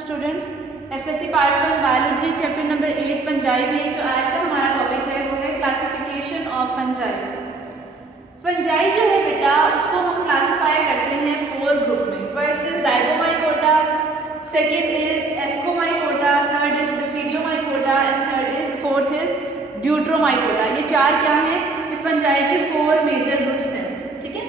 Students, FSc part 1 biology chapter number 8 fungi में जो आज का हमारा टॉपिक है वो है क्लासिफिकेशन ऑफ फंजाई। फंजाई जो है बेटा उसको हम क्लासिफाई करते हैं 4 ग्रुप में। First is zygomycota, second is ascomycota, third is basidiomycota and fourth is deuteromycota. ये 4 क्या हैं? ये फंजाई के 4 मेजर ग्रुप्स हैं। ठीक है,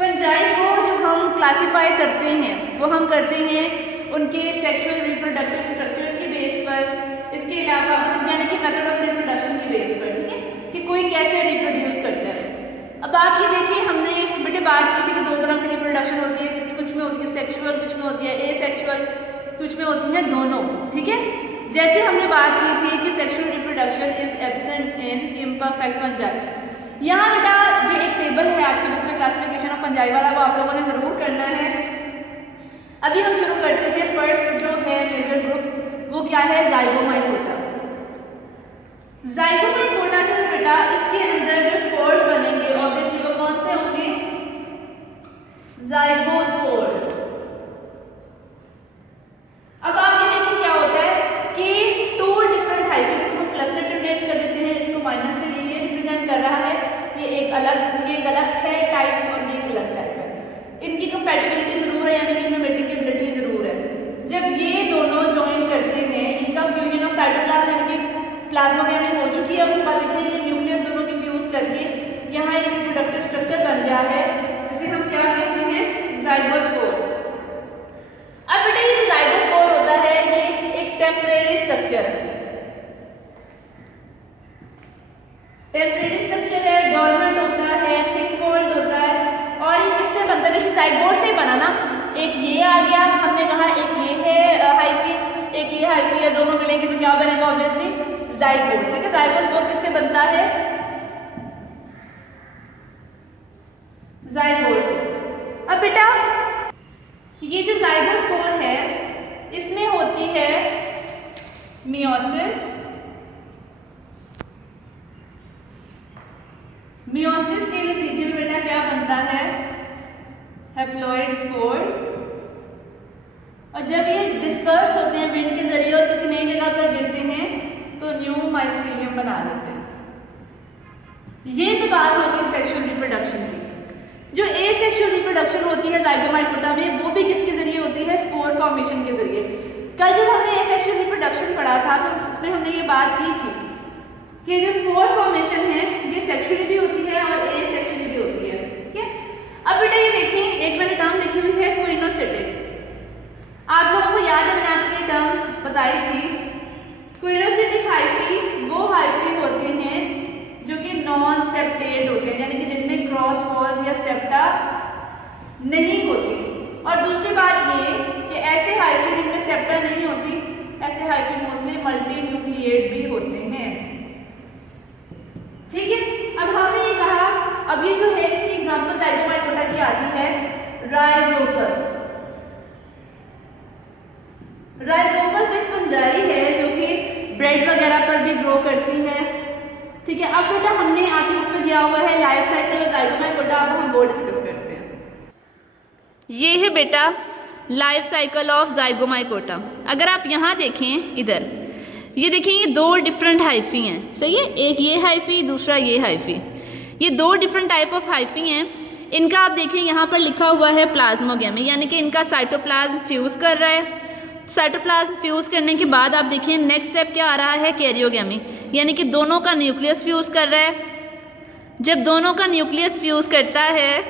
फंजाई को जो हम क्लासिफाई करते हैं वो हम करते हैं उनके सेक्सुअल रिप्रोडक्टिव स्ट्रक्चर्स के बेस पर, इसके अलावा मतलब यानी कि मेथड ऑफ रिप्रोडक्शन के बेस पर। ठीक है, कि कोई कैसे रिप्रोड्यूस करता है। अब आप ये देखिए, हमने बेटे बात की थी कि 2 तरह की रिप्रोडक्शन होती है, कुछ में होती है सेक्सुअल, कुछ में होती है एसेक्सुअल, कुछ में होती है दोनों। ठीक है, जैसे हमने बात की थी कि sexual reproduction is absent in imperfect fungi. यहाँ बेटा जो एक टेबल है आपकी बुक पे क्लासिफिकेशन ऑफ फंजाई वाला, वो आप लोगों ने जरूर करना है। अभी हम शुरू करते हैं। फर्स्ट जो है मेजर ग्रुप वो क्या है? जाइगोमाइकोटा। जाइगोमाइकोटा जो है बेटा, इसके अंदर जो स्पोर्स बनेंगे ऑब्वियसली वो कौन से होंगे? जाइगोस्पोर्स। अब आप ये देखिए क्या होता है कि 2 डिफरेंट हाइफीज को हम प्लस से डिनोट कर देते हैं, इसको माइनस से ये रिप्रेजेंट कर रहा है। ये एक अलग है टाइप और ये एक अलग टाइप है। इनकी कंपैटिबिलिटी जरूर है, यानी कि इनमें मेटिंग की एबिलिटी जरूर है। जब ये दोनों ज्वाइन करते हैं, इनका फ्यूजन ऑफ साइटोप्लाज्म यानी कि प्लाज्मोगेमी हो चुकी है, उसके बाद देखिए ये न्यूक्लियस दोनों के फ्यूज करके यहाँ एक रिप्रोडक्टिव स्ट्रक्चर बन गया है जिसे हम क्या कहते हैं? जाइगोस्पोर। अब बेटा ये जो जाइगोस्पोर होता है ये एक टेम्परेरी स्ट्रक्चर है, टेम्परेरी स्ट्रक्चर है, डोरमेंट होता है, थिक वॉल्ड होता है। और ये किससे बनता है? देखिए जाइगोट से बना ना, एक ये आ गया, हमने कहा एक ये है हाइफी, एक ये हाइफी है, दोनों मिलेंगे तो क्या बनेगा? Obviously zygote. ठीक है, जाइगोस्पोर किससे बनता है? जाइगोट से। अब बेटा ये जो जाइगोस्पोर है इसमें होती है मियोसिस। मियोसिस के नतीजे में बेटा क्या बनता है? Haploid spores. और जब ये डिस्पर्स होते हैं विंड के जरिए और किसी नई जगह पर गिरते हैं तो न्यू माइसीलियम बना लेते हैं। ये तो बात होगी सेक्सुअल रिप्रोडक्शन की। जो एसेक्सुअल रिप्रोडक्शन होती है जाइगोमाइकोटा में, वो भी किसके जरिए होती है? स्पोर फॉर्मेशन के जरिए। कल जब हमने एसेक्सुअल रिप्रोडक्शन पढ़ा था तो उसमें हमने ये बात की थी कि जो स्पोर फॉर्मेशन है ये सेक्सुअली भी होती है और एसेक्सुअली भी होती है। ठीक है, अब बेटा ये देखिए एक मैंने टर्म लिखी हुई है क्विनोसिटिक। आप लोगों को याद है मैंने आपको ये टर्म बताई थी। क्विनोसिटिक हाइफी वो हाइफी होते हैं जो कि नॉन सेप्टेड होते हैं, यानी कि जिनमें क्रॉस वॉल्स या सेप्टा नहीं होती। और दूसरी बात ये कि ऐसे हाइफी जिनमें सेप्टा नहीं होती, ऐसे हाइफी मोस्टली मल्टी न्यूक्लिएट भी होते हैं। ठीक है, अब हमने ये कहा, अब ये जो है इसकी एग्जांपल जाइगोमाइकोटा की आती है राइजोपस। राइजोपस एक फंजाई है जो कि ब्रेड वगैरह पर भी ग्रो करती है। ठीक है, अब बेटा हमने आपकी बुक में दिया हुआ है लाइफ साइकिल ऑफ जाइगोमाइकोटा, अब हम वो डिस्कस करते हैं। ये है बेटा लाइफ साइकिल ऑफ जाइगोमाइकोटा। अगर आप यहाँ देखें, इधर ये देखें, ये 2 डिफरेंट हाइफी हैं। सही है, एक ये हाइफी, दूसरा ये हाइफी। ये 2 डिफरेंट टाइप ऑफ हाइफी हैं। इनका आप देखें यहाँ पर लिखा हुआ है प्लाज्मोगेमी, यानी कि इनका साइटोप्लाज्म फ्यूज कर रहा है। साइटोप्लाज्म फ्यूज करने के बाद आप देखिए नेक्स्ट स्टेप क्या आ रहा है? कैरियोगेमी, यानी कि दोनों का न्यूक्लियस फ्यूज कर रहा है। जब दोनों का न्यूक्लियस फ्यूज करता है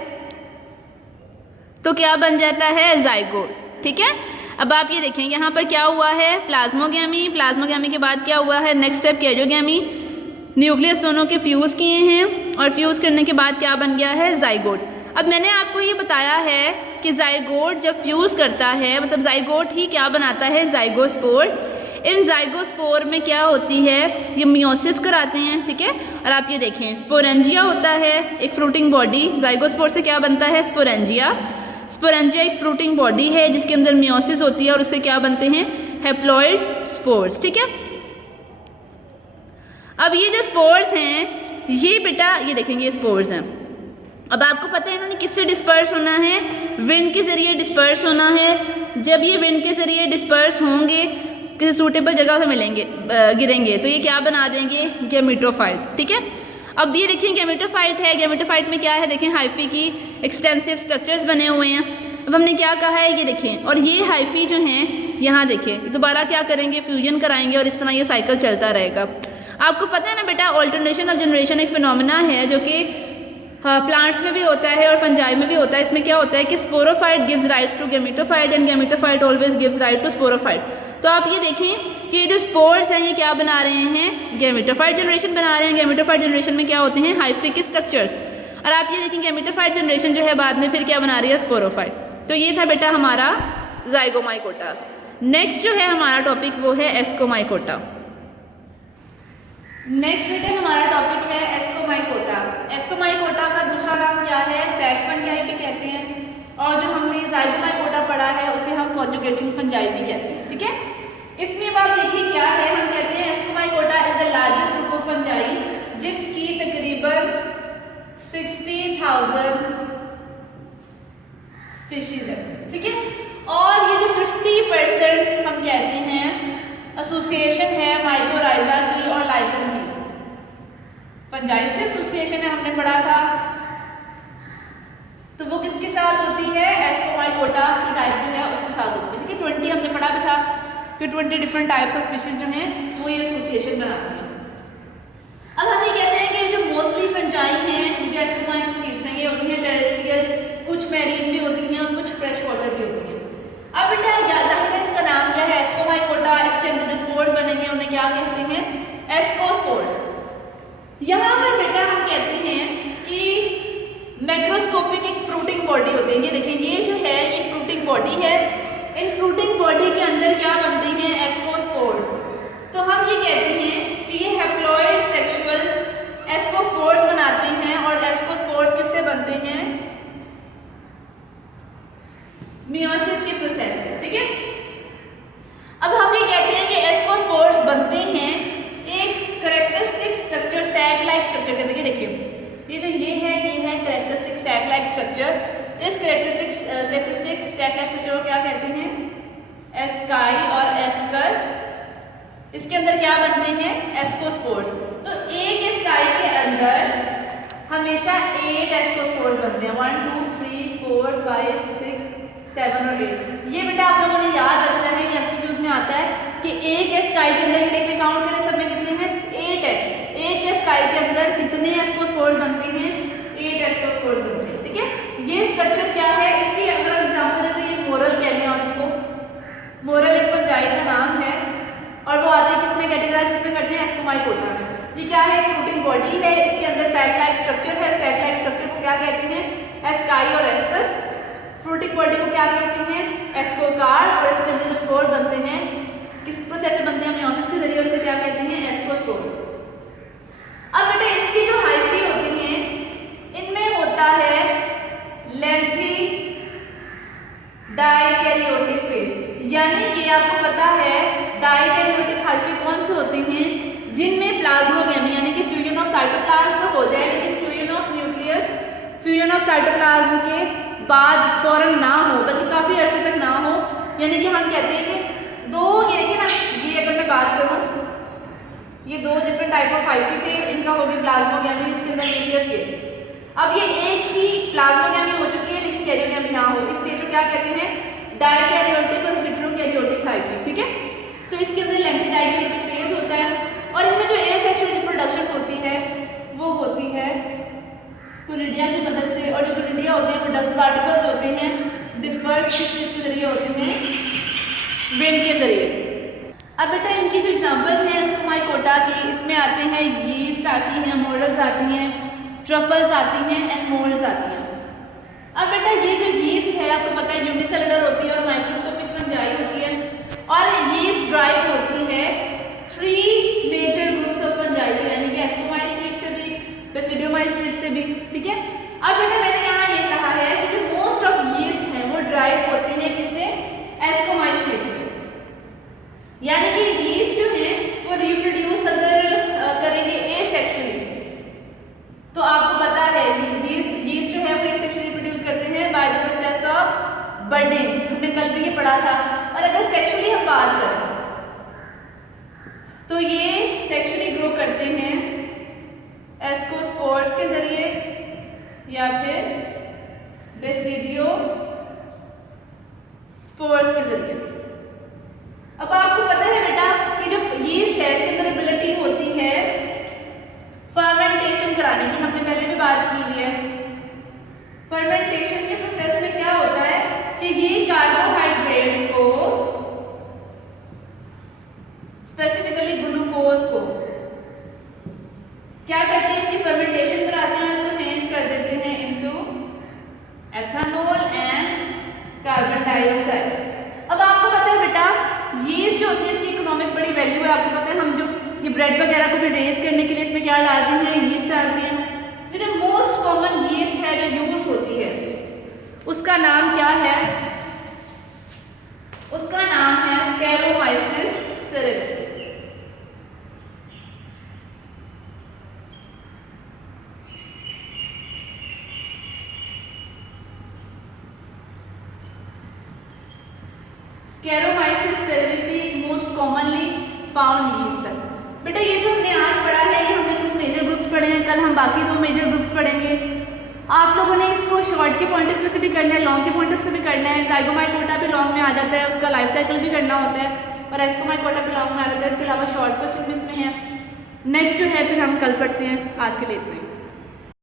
तो क्या बन जाता है? जाइगोट। ठीक है, अब आप ये देखें यहाँ पर क्या हुआ है? प्लाज्मोगेमी। प्लाज्मोगेमी के बाद क्या हुआ है? Next step karyogamy. न्यूक्लियस दोनों के फ्यूज किए हैं और फ्यूज करने के बाद क्या बन गया है? जाइगोट। अब मैंने आपको ये बताया है कि जाइगोट जब फ्यूज करता है, मतलब जाइगोट ही क्या बनाता है? जाइगोस्पोर। इन जाइगोस्पोर में क्या होती है? ये मियोसिस कराते हैं। ठीक है, और आप ये देखें स्पोरेंजिया होता है, एक फ्रूटिंग बॉडी। जाइगोस्पोर से क्या बनता है? स्पोरेंजिया। स्पोरेंजिया एक फ्रूटिंग बॉडी है जिसके अंदर मियोसिस होती है और उससे क्या बनते हैं? Haploid spores. ठीक है, अब ये जो स्पोर्स हैं ये बेटा ये देखेंगे ये स्पोर्स हैं। अब आपको पता है इन्होंने किससे डिस्पर्स होना है? विंड के जरिए डिस्पर्स होना है। जब ये विंड के ज़रिए डिस्पर्स होंगे किसी सूटेबल जगह पे मिलेंगे गिरेंगे तो ये क्या बना देंगे, गैमेटोफाइट। ठीक है, अब ये देखिए गैमेटोफाइट है, गैमेटोफाइट में क्या है देखें, हाइफी की एक्सटेंसिव स्ट्रक्चर्स बने हुए हैं। अब हमने क्या कहा है ये देखें, और ये हाइफी जो हैं यहाँ देखें दोबारा क्या करेंगे, फ्यूजन कराएंगे और इस तरह ये साइकिल चलता रहेगा। आपको पता है ना बेटा, ऑल्टरनेशन ऑफ जनरेशन एक फिनोमिना है जो कि प्लांट्स में भी होता है और फंजाई में भी होता है। इसमें क्या होता है कि sporophyte gives rise to gametophyte and gametophyte always gives rise to sporophyte. तो आप ये देखें कि ये जो स्पोर्स हैं ये क्या बना रहे हैं, गैमेटोफाइट जनरेशन बना रहे हैं। गैमेटोफाइट जनरेशन में क्या होते हैं, हाइफी के स्ट्रक्चर्स। और आप ये देखें गैमेटोफाइट जनरेशन जो है बाद में फिर क्या बना रही है, स्पोरोफाइट। तो ये था बेटा हमारा जाइगोमाइकोटा। नेक्स्ट जो है हमारा टॉपिक वो है एस्कोमाइकोटा। नेक्स्ट बेटा हमारा टॉपिक है एस्कोमाइकोटा। एस्कोमाइकोटा का दूसरा नाम क्या है, सैक फंजाई भी कहते हैं, और जो हमने जाइगोमाइकोटा पढ़ा है उसे हम कॉन्जुगेटिंग फंजाई भी कहते हैं। ठीक है, इसमें अब आप देखिए क्या है, हम कहते हैं Ascomycota is the largest group of fungi जिसकी तकरीबन 60,000 स्पीशीज है। ठीक है, और ये जो 50% हम कहते हैं एसोसिएशन है माइकोराइजा की और लाइकन की। फंजाई से एसोसिएशन है हमने पढ़ा था, तो वो किसके साथ होती है, एस्कोमाइकोटा की टाइप जो है उसके साथ होती है। ठीक है, 20 हमने पढ़ा भी था कि 20 डिफरेंट टाइप्स ऑफ स्पीशीज जो हैं वो ये एसोसिएशन बनाती हैं। अब हम ये कहते हैं कि जो मोस्टली फंजाई हैं, जो एस्कोमाइसीड्स हैं, ये होती हैं टेरेस्ट्रियल, कुछ मैरीन भी होती हैं और कुछ फ्रेश वाटर भी होती हैं। अब बेटा जाहिर है इसका नाम क्या है, एस्कोमाइकोटा। इसके अंदर जो स्पोर्स बनेंगे उन्हें क्या कहते हैं, एस्कोस्पोर्स। यहाँ पर बेटा हम कहते हैं कि मैक्रोस्कोपिक एक फ्रूटिंग बॉडी होती है। ये देखें, ये जो है एक फ्रूटिंग बॉडी है। इन फ्रूटिंग बॉडी के अंदर क्या बनते हैं, एस्कोस्पोर्स। तो हम ये कहते हैं कि ये हैप्लॉइड सेक्सुअल एस्कोस्पोर्स बनाते हैं, और एस्कोस्पोर्स किससे बनते हैं, मियोसिस के प्रोसेस से। ठीक है, अब हम ये कहते हैं कि एस्कोस्पोर्स बनते हैं एक characteristic structure, sac like structure के अंदर। देखिए ये जो ये है कैरेक्टरिस्टिक सैक लाइक स्ट्रक्चर। इस कैरेक्टरिस्टिक सैक लाइक स्ट्रक्चर को क्या कहते हैं, एस्काई और एस्कस। इसके अंदर क्या बनते हैं, एस्कोस्पोर्स। तो एक एस्काई के अंदर हमेशा 8 एस्कोस्पोर्स बनते हैं, 1 2 3 4 5 6 7 और 8। ये बेटा आप लोगों ने याद रखना है, ये एमसीक्यूज में आता है कि एक एस्काई के अंदर, ये देखिए काउंट करें सब में कितने हैं, 8 है। एक एस्काई के अंदर कितने एस्कोस्पोर्स बनते हैं, 8 एस्कोस्पोर्स बनते हैं। ठीक है, ये स्ट्रक्चर क्या है, इसकी अगर एग्जांपल है तो ये मोरल कह लें आप इसको। मोरल एक फंजाई का नाम है और वो आते हैं किसमें, कैटेगराइज किसमें करते हैं, एस्कोमाइकोटा में। ये क्या है, फ्रूटिंग बॉडी है, इसके अंदर सैक लाइक स्ट्रक्चर है। सैक लाइक स्ट्रक्चर को क्या कहते हैं, एस्काई और एस्कस। फ्रूटिंग बॉडी को क्या कहते हैं, एस्कोकार्ड। और इसके अंदर जो स्पोर बनते हैं किस प्रोसेस से बनते हैं, मियोसिस के जरिए, और इसे क्या कहते हैं, एस्कोस्पोर्स। अब बेटा इसकी जो हाइफी होती हैं इनमें होता है लेंथी डाइकैरियोटिक फेज। यानी कि आपको पता है डाइकैरियोटिक हाइफी कौन से होते हैं, जिनमें प्लाज्मोगैमी यानी कि फ्यूजन ऑफ साइटोप्लाज्म तो हो जाए, लेकिन fusion of nucleus, fusion of cytoplasm के बाद फौरन ना हो, बल्कि काफ़ी अरसे तक ना हो। यानी कि हम कहते हैं कि दो, ये देखिए ना, ये अगर मैं बात करूँ, ये 2 डिफरेंट टाइप ऑफ हाइफी थे, इनका हो गया प्लाज्मोगैमी, इसके अंदर न्यूक्लियस के। अब ये एक ही प्लाज्मोगैमी हो चुकी है लेकिन कैरियोगैमी ना हो, इस स्टेज को क्या कहते हैं, डाइकैरियोटिक और हेटेरोकैरियोटिक हाइफी। ठीक है, तो इसके अंदर लेंथी डाइकैरियोटिक फेज होता है, और इनमें जो एसेक्सुअल रिप्रोडक्शन होती है वो होती है क्लोरिडिया की मदद से। और जो क्लोरिडिया होते हैं वो डस्ट पार्टिकल्स होते हैं, डिस्पर्स किस चीज़ के जरिए होते हैं, विंड के जरिए। अब बेटा इनकी जो एग्जांपल्स हैं एस्कोमाइकोटा की, इसमें आते हैं यीस्ट आती हैं, मोल्ड्स आती हैं, ट्रफल्स आती हैं एंड मोल्ड्स आती हैं। अब बेटा ये जो यीस्ट है आपको पता है यूनिसेलुलर होती है और माइक्रोस्कोपिक फंजाई होती है, और यीस्ट ड्राइव होती है 3 मेजर ग्रुप्स ऑफ फंजाई से, यानी कि एस्कोमाइसीड से भी, बेसिडियोमाइसीड से भी। ठीक है, अब बेटा मैंने यहाँ ये कहा है कि जो मोस्ट ऑफ यीस्ट हैं वो ड्राइव होते हैं किससे, एस्कोमाइसीड से। यानी कि यीस्ट जो है वो रिप्रोड्यूस अगर करेंगे एसेक्सुअली, तो आपको पता है यीस्ट जो है वो एसेक्सुअली रिप्रोड्यूस करते हैं by the process of budding. हमने कल भी ये पढ़ा था। और अगर सेक्सुअली हम बात करें तो ये सेक्सुअली ग्रो करते हैं एस्कोस्पोर्स के जरिए या फिर बेसिडियो स्पोर्स के जरिए। अब आपको पता है बेटा कि जो यीस्ट है इसके अंदर एबिलिटी होती है फर्मेंटेशन कराने की, हमने पहले भी बात की हुई है। फर्मेंटेशन के प्रोसेस में क्या होता है कि ये कार्बोहाइड्रेट्स को स्पेसिफिकली ग्लूकोज को क्या करते हैं, इसकी फर्मेंटेशन कराते हैं और इसको चेंज कर देते हैं into ethanol and carbon dioxide. अब आपको पता है बेटा यीस्ट जो होती है इसकी इकोनॉमिक बड़ी वैल्यू है। आपको पता है हम जो ये ब्रेड वगैरह को भी रेस करने के लिए इसमें क्या डालते हैं, यीस्ट डालते हैं। जो मोस्ट कॉमन यीस्ट है जो यूज होती है उसका नाम क्या है, उसका नाम है स्कैरोमाइसिस सेरेब्रस। स्कैरोमाइसिस सेरेब्रसी मोस्ट कॉमनली फाउंड यीस्ट है। बेटा ये जो हमने आज पढ़ा है ये हमने 2 मेजर ग्रुप्स पढ़े हैं, कल हम बाकी 2 मेजर ग्रुप्स पढ़ेंगे। आप लोगों ने इसको शॉर्ट के पॉइंट ऑफ व्यू से भी करना है, लॉन्ग के पॉइंट ऑफ व्यू से भी करना है। जाइगोमाइकोटा भी लॉन्ग में आ जाता है, उसका लाइफ साइकिल भी करना होता है, और एस्कोमाइकोटा भी लॉन्ग में आ जाता है। इसके अलावा शॉर्ट क्वेश्चन भी इसमें है। नेक्स्ट जो है फिर हम कल पढ़ते हैं। आज के लिए इतना ही।